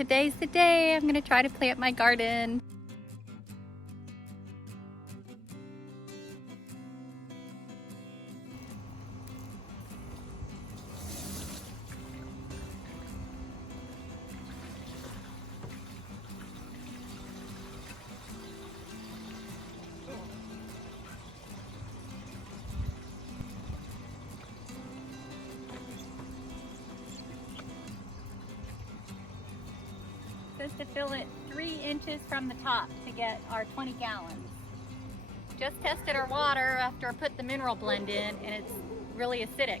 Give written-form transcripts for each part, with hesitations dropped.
today's the day. I'm gonna try to plant my garden. Supposed to fill it 3 inches from the top to get our 20 gallons. Just tested our water after I put the mineral blend in, and it's really acidic,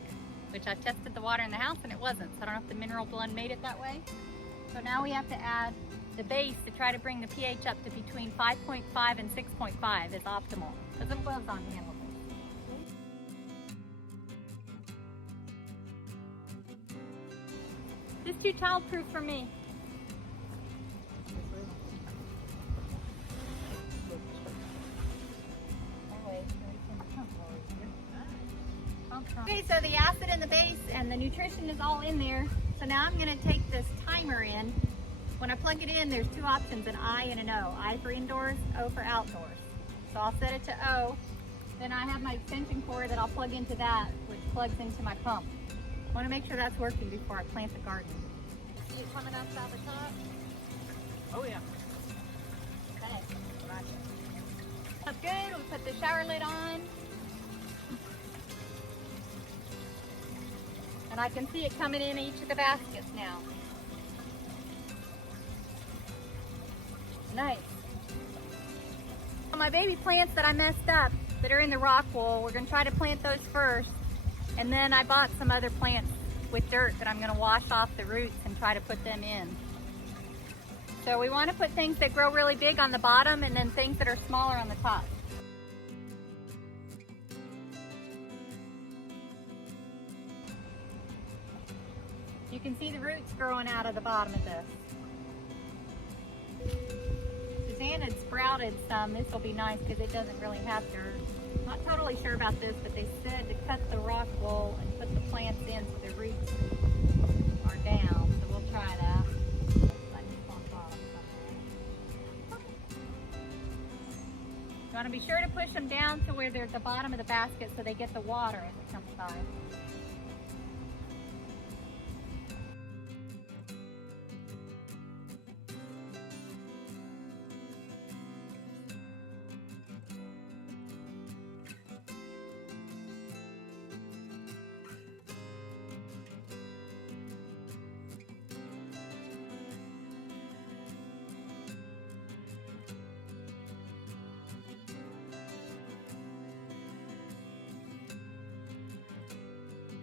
which I tested the water in the house and it wasn't. So I don't know if the mineral blend made it that way. So now we have to add the base to try to bring the pH up to between 5.5 and 6.5 is optimal. Put some gloves on to handle this. This is too child-proof for me. Okay, so the acid in the base and the nutrition is all in there. So now I'm gonna take this timer in. When I plug it in, there's 2 options, an I and an O. I for indoors, O for outdoors. So I'll set it to O. Then I have my extension cord that I'll plug into that, which plugs into my pump. I wanna make sure that's working before I plant the garden. See it coming outside the top? Oh yeah. Okay, gotcha. That's good, we'll put the shower lid on. And I can see it coming in each of the baskets now. Nice. My baby plants that I messed up that are in the rock wool, we're gonna try to plant those first. And then I bought some other plants with dirt that I'm gonna wash off the roots and try to put them in. So we wanna put things that grow really big on the bottom and then things that are smaller on the top. You can see the roots growing out of the bottom of this. Suzanne had sprouted some. This will be nice because it doesn't really have dirt. Not totally sure about this, but they said to cut the rock wool and put the plants in so the roots are down. So we'll try that. You want to be sure to push them down to where they're at the bottom of the basket so they get the water as it comes by.